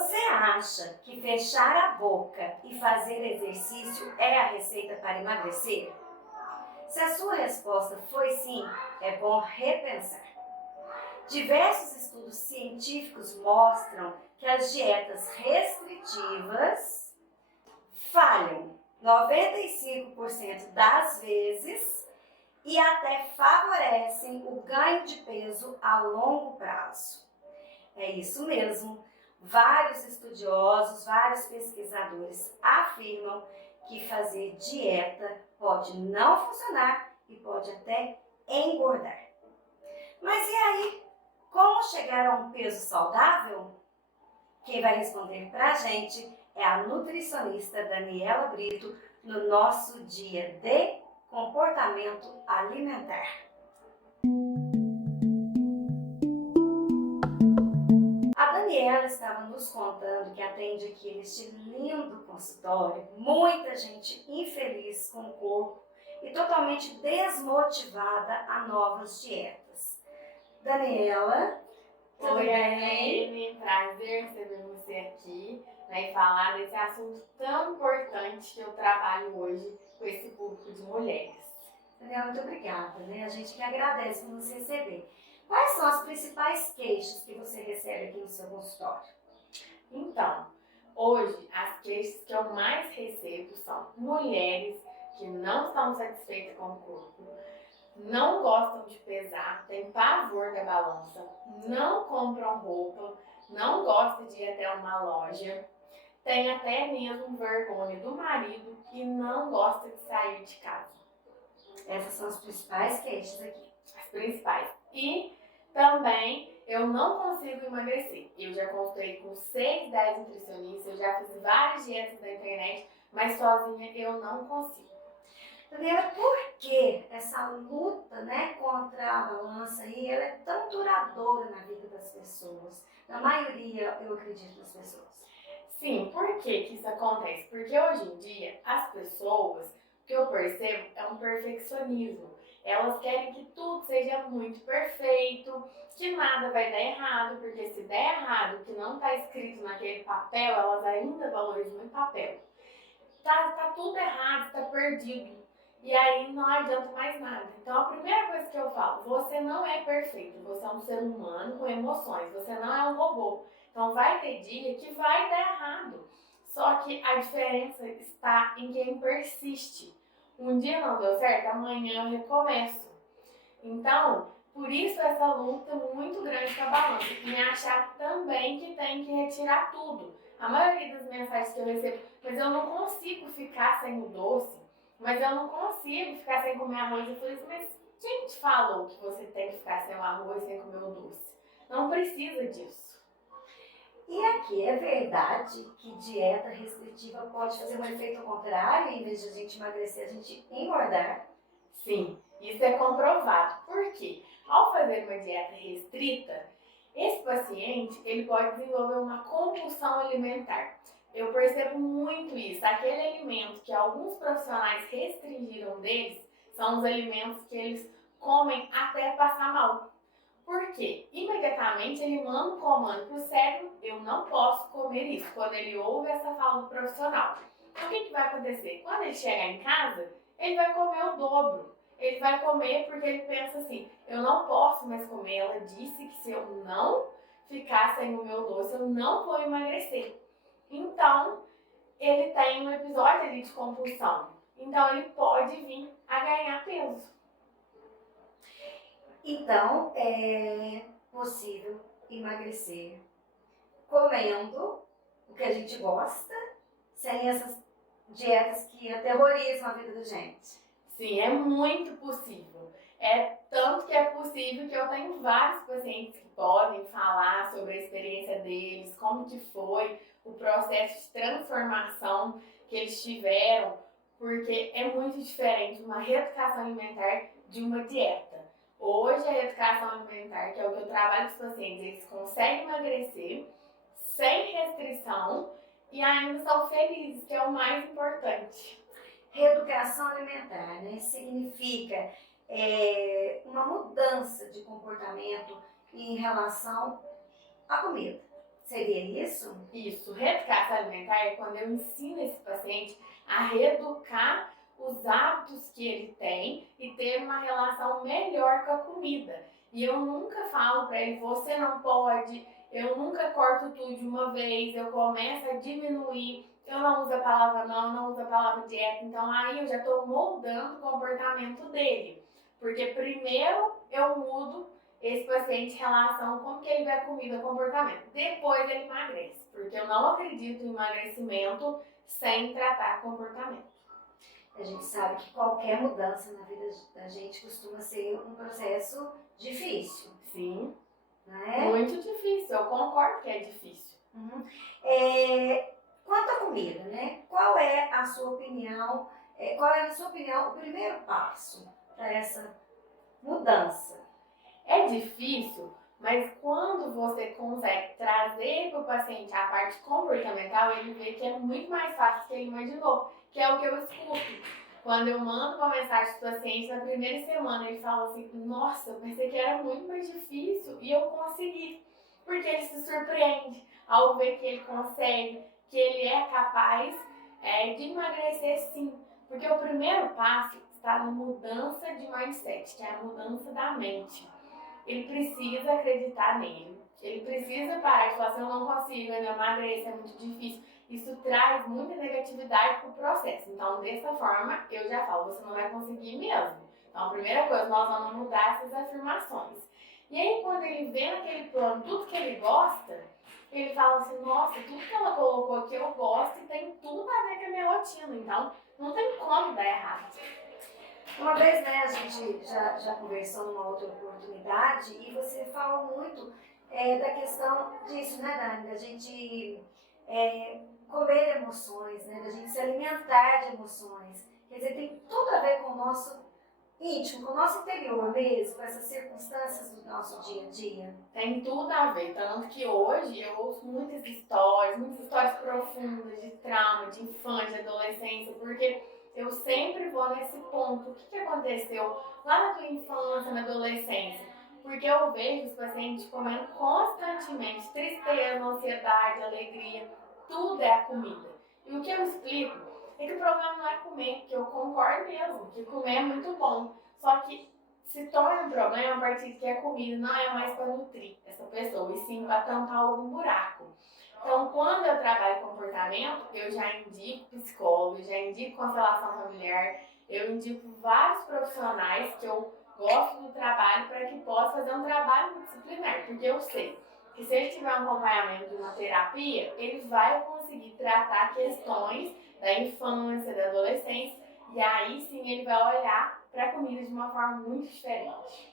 Você acha que fechar a boca e fazer exercício é a receita para emagrecer? Se a sua resposta foi sim, é bom repensar. Diversos estudos científicos mostram que as dietas restritivas falham 95% das vezes e até favorecem o ganho de peso a longo prazo. É isso mesmo. Vários estudiosos, vários pesquisadores afirmam que fazer dieta pode não funcionar e pode até engordar. Mas e aí? Como chegar a um peso saudável? Quem vai responder pra gente é a nutricionista Daniela Brito no nosso dia de comportamento alimentar. A Daniela estava nos contando que atende aqui neste lindo consultório muita gente infeliz com o corpo e totalmente desmotivada a novas dietas. Daniela, tudo Oi, bem? Aline, prazer receber você aqui, né, e falar desse assunto tão importante que eu trabalho hoje com esse público de mulheres. Daniela, muito obrigada, né? A gente que agradece por nos receber. Quais são as principais queixas que você recebe aqui no seu consultório? Então, hoje as queixas que eu mais recebo são mulheres que não estão satisfeitas com o corpo, não gostam de pesar, têm pavor da balança, não compram roupa, não gostam de ir até uma loja, tem até mesmo vergonha do marido e não gosta de sair de casa. Essas são as principais queixas aqui. As principais. E também eu não consigo emagrecer. Eu já consultei com 6, 10 nutricionistas, eu já fiz várias dietas na internet, mas sozinha eu não consigo. Daniela, por que essa luta, né, contra a balança aí, ela é tão duradoura na vida das pessoas? Na maioria, eu acredito, das pessoas. Sim, por que isso acontece? Porque hoje em dia as pessoas, o que eu percebo é um perfeccionismo. Elas querem que tudo seja muito perfeito, que nada vai dar errado, porque se der errado, que não está escrito naquele papel, elas ainda valorizam muito papel. Tá tudo errado, está perdido. E aí não adianta mais nada. Então a primeira coisa que eu falo, você não é perfeito, você é um ser humano com emoções, você não é um robô. Então vai ter dia que vai dar errado. Só que a diferença está em quem persiste. Um dia não deu certo, amanhã eu recomeço. Então, por isso essa luta muito grande com a balança. E me achar também que tem que retirar tudo. A maioria das mensagens que eu recebo, mas eu não consigo ficar sem o doce, mas eu não consigo ficar sem comer arroz. Eu falei assim, mas quem te falou que você tem que ficar sem o arroz, sem comer o doce? Não precisa disso. E aqui, é verdade que dieta restritiva pode fazer um efeito contrário, em vez de a gente emagrecer, a gente engordar? Sim, isso é comprovado. Por quê? Ao fazer uma dieta restrita, esse paciente ele pode desenvolver uma compulsão alimentar. Eu percebo muito isso. Aquele alimento que alguns profissionais restringiram deles são os alimentos que eles comem até passar mal. Por quê? Imediatamente ele manda um comando para o cérebro, eu não posso comer isso, quando ele ouve essa fala do profissional. Então o que vai acontecer? Quando ele chegar em casa, ele vai comer o dobro. Ele vai comer porque ele pensa assim, eu não posso mais comer, ela disse que se eu não ficar sem o meu doce, eu não vou emagrecer. Então, ele tem um episódio ali de compulsão. Então, ele pode vir a ganhar peso. Então, é possível emagrecer comendo o que a gente gosta, sem essas dietas que aterrorizam a vida da gente. Sim, é muito possível. É tanto que é possível que eu tenho vários pacientes que podem falar sobre a experiência deles, como que foi o processo de transformação que eles tiveram, porque é muito diferente uma reeducação alimentar de uma dieta. Hoje a reeducação alimentar, que é o que eu trabalho com os pacientes, eles conseguem emagrecer sem restrição e ainda são felizes, que é o mais importante. Reeducação alimentar, né, significa uma mudança de comportamento em relação à comida. Seria isso? Isso, reeducação alimentar é quando eu ensino esse paciente a reeducar os hábitos que ele tem e ter uma relação melhor com a comida. E eu nunca falo para ele, você não pode, eu nunca corto tudo de uma vez, eu começo a diminuir, eu não uso a palavra não uso a palavra dieta, então aí eu já estou moldando o comportamento dele. Porque primeiro eu mudo esse paciente em relação a como que ele vê a comida, o comportamento. Depois ele emagrece, porque eu não acredito em emagrecimento sem tratar comportamento. A gente sabe que qualquer mudança na vida da gente costuma ser um processo difícil. Sim, não é? Muito difícil, eu concordo que é difícil. Uhum. Quanto à comida, né? Qual é a sua opinião? Qual é, na sua opinião, o primeiro passo para essa mudança? É difícil, mas quando você consegue trazer para o paciente a parte comportamental, ele vê que é muito mais fácil do que ele imaginou, que é o que eu escuto. Quando eu mando uma mensagem para o paciente, na primeira semana ele fala assim, nossa, eu pensei que era muito mais difícil e eu consegui. Porque ele se surpreende ao ver que ele consegue, que ele é capaz de emagrecer sim. Porque o primeiro passo está na mudança de mindset, que é a mudança da mente. Ele precisa acreditar nele. Ele precisa parar de falar assim, eu não consigo, eu não emagreço, é muito difícil. Isso traz muita negatividade para o processo. Então, dessa forma, eu já falo, você não vai conseguir mesmo. Então, a primeira coisa, nós vamos mudar essas afirmações. E aí, quando ele vê naquele plano tudo que ele gosta, ele fala assim, nossa, tudo que ela colocou aqui eu gosto e tem tudo a ver com a minha rotina. Então, não tem como dar errado. Uma vez, né, a gente já conversou numa outra oportunidade e você falou muito da questão disso, né, Dani? Da gente comer emoções, né? Da gente se alimentar de emoções. Quer dizer, tem tudo a ver com o nosso íntimo, com o nosso interior mesmo, com essas circunstâncias do nosso dia a dia. Tem tudo a ver, tanto que hoje eu ouço muitas histórias profundas de trauma, de infância, de adolescência, porque eu sempre vou nesse ponto. O que aconteceu lá na tua infância, na adolescência? Porque eu vejo os pacientes comendo constantemente tristeza, ansiedade, alegria, tudo é a comida. E o que eu explico é que o problema não é comer, que eu concordo mesmo, que comer é muito bom. Só que se torna um problema a partir que a comida não é mais para nutrir essa pessoa, e sim para tampar algum buraco. Então, quando eu trabalho comportamento, eu já indico psicólogo, já indico constelação familiar, eu indico vários profissionais que eu gosto do trabalho para que possa fazer um trabalho multidisciplinar, porque eu sei que se ele tiver um acompanhamento de uma terapia, ele vai conseguir tratar questões da infância, da adolescência, e aí sim ele vai olhar para a comida de uma forma muito diferente.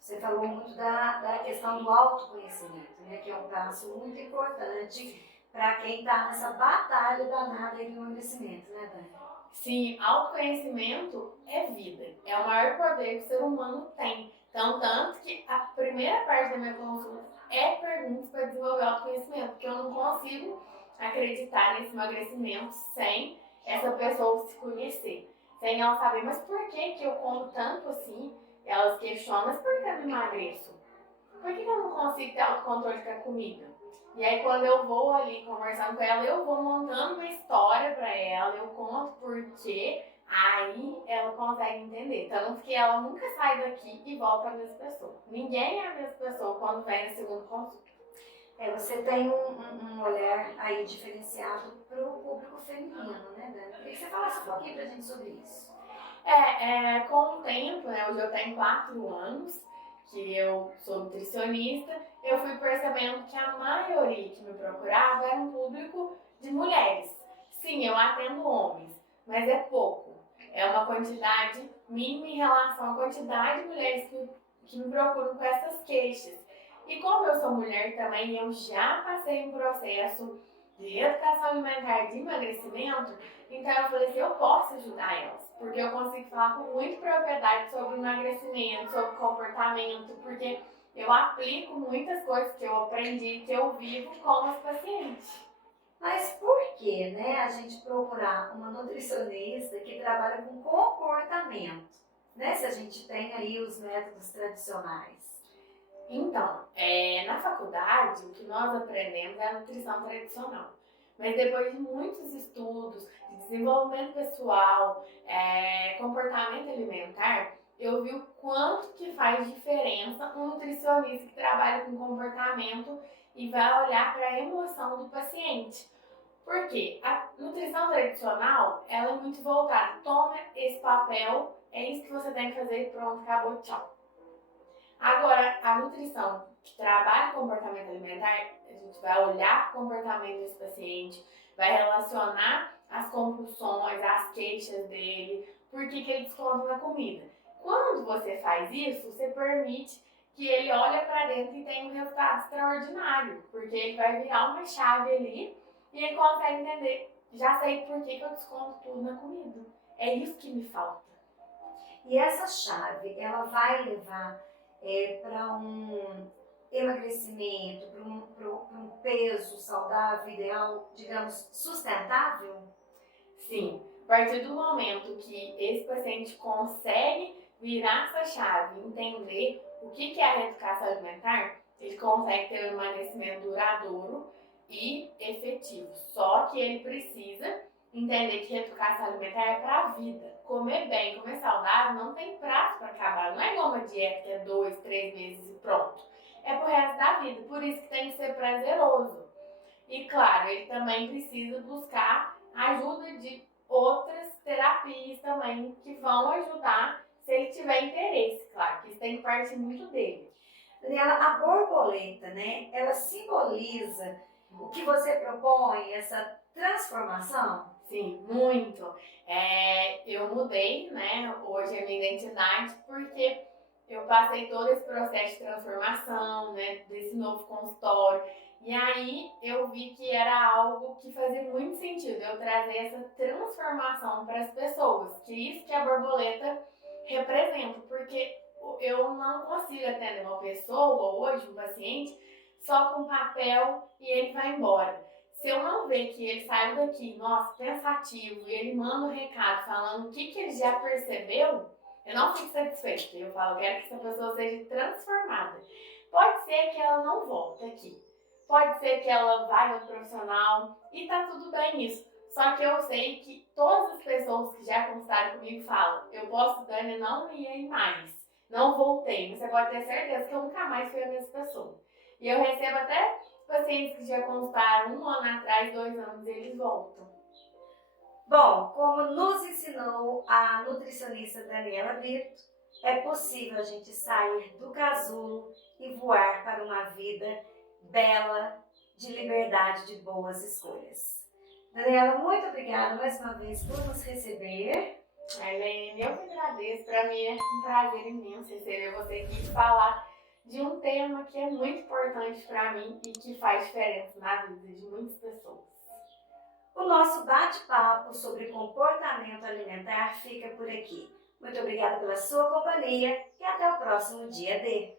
Você falou muito da questão do autoconhecimento, né, que é um passo muito importante para quem está nessa batalha danada do emagrecimento, né, Dani? Sim, autoconhecimento é vida, é o maior poder que o ser humano tem. Então, tanto que a primeira parte da minha consulta é perguntas para desenvolver autoconhecimento, porque eu não consigo acreditar nesse emagrecimento sem essa pessoa se conhecer, sem ela saber, mas por que eu como tanto assim? Elas questionam, mas por que eu não emagreço? Por que eu não consigo ter autocontrole com a comida? E aí quando eu vou ali conversando com ela, eu vou montando uma história pra ela, eu conto por quê, aí ela consegue entender. Tanto que ela nunca sai daqui e volta a mesma pessoa. Ninguém é a mesma pessoa quando vem na segunda consulta. Você tem um olhar aí diferenciado para o público feminino, né, Dani? Queria que você falasse um pouquinho pra gente sobre isso. Com o tempo, né, hoje eu tenho 4 anos, que eu sou nutricionista, eu fui percebendo que a maioria que me procurava era um público de mulheres. Sim, eu atendo homens, mas é pouco. É uma quantidade mínima em relação à quantidade de mulheres que me procuram com essas queixas. E como eu sou mulher também, eu já passei um processo de reeducação alimentar, de emagrecimento, então eu falei assim, eu posso ajudar elas, porque eu consigo falar com muita propriedade sobre emagrecimento, sobre comportamento, porque eu aplico muitas coisas que eu aprendi, que eu vivo com os pacientes. Mas por que, né, a gente procurar uma nutricionista que trabalha com comportamento, né, se a gente tem aí os métodos tradicionais? Então, na faculdade, o que nós aprendemos é a nutrição tradicional. Mas depois de muitos estudos de desenvolvimento pessoal, comportamento alimentar, eu vi o quanto que faz diferença um nutricionista que trabalha com comportamento e vai olhar para a emoção do paciente. Porque a nutrição tradicional, ela é muito voltada, toma esse papel, é isso que você tem que fazer e pronto, acabou, tchau. Agora, a nutrição que trabalha com comportamento alimentar, a gente vai olhar para o comportamento desse paciente, vai relacionar as compulsões, as queixas dele, por que ele desconta na comida. Quando você faz isso, você permite que ele olhe para dentro e tenha um resultado extraordinário, porque ele vai virar uma chave ali e ele consegue entender, já sei por que eu desconto tudo na comida. É isso que me falta. E essa chave, ela vai levar para um emagrecimento, para um peso saudável, ideal, digamos, sustentável? Sim, a partir do momento que esse paciente consegue virar essa chave, entender o que é a reeducação alimentar, ele consegue ter um emagrecimento duradouro e efetivo. Só que ele precisa entender que reeducação alimentar é para a vida. Comer bem, comer saudável, não tem prazo para acabar. Não é igual uma dieta que é 2, 3 meses e pronto. É pro resto da vida. Por isso que tem que ser prazeroso. E claro, ele também precisa buscar ajuda de outras terapias também que vão ajudar se ele tiver interesse. Claro que isso tem que partir muito dele. Daniela, a borboleta, né? Ela simboliza o que você propõe, essa transformação? Sim, muito. Eu mudei, né, hoje a minha identidade porque eu passei todo esse processo de transformação, né, desse novo consultório. E aí eu vi que era algo que fazia muito sentido eu trazer essa transformação para as pessoas, que é isso que a borboleta representa, porque eu não consigo atender uma pessoa hoje, um paciente, só com papel e ele vai embora. Se eu não ver que ele saiu daqui, nossa, pensativo, e ele manda um recado falando o que ele já percebeu, eu não fico satisfeita. Eu falo, eu quero que essa pessoa seja transformada. Pode ser que ela não volte aqui. Pode ser que ela vá no profissional e tá tudo bem isso. Só que eu sei que todas as pessoas que já consultaram comigo falam, eu posso, Dani, não ir mais. Não voltei. Você pode ter certeza que eu nunca mais fui a mesma pessoa. E eu recebo até pacientes que já consultaram 1 ano atrás, 2 anos, e eles voltam. Bom, como nos ensinou a nutricionista Daniela Brito, é possível a gente sair do casulo e voar para uma vida bela, de liberdade, de boas escolhas. Daniela, muito obrigada mais uma vez por nos receber. Arlene, eu que agradeço. Para mim é um prazer imenso receber você aqui e falar de um tema que é muito importante para mim e que faz diferença na vida de muitas pessoas. O nosso bate-papo sobre comportamento alimentar fica por aqui. Muito obrigada pela sua companhia e até o próximo dia D.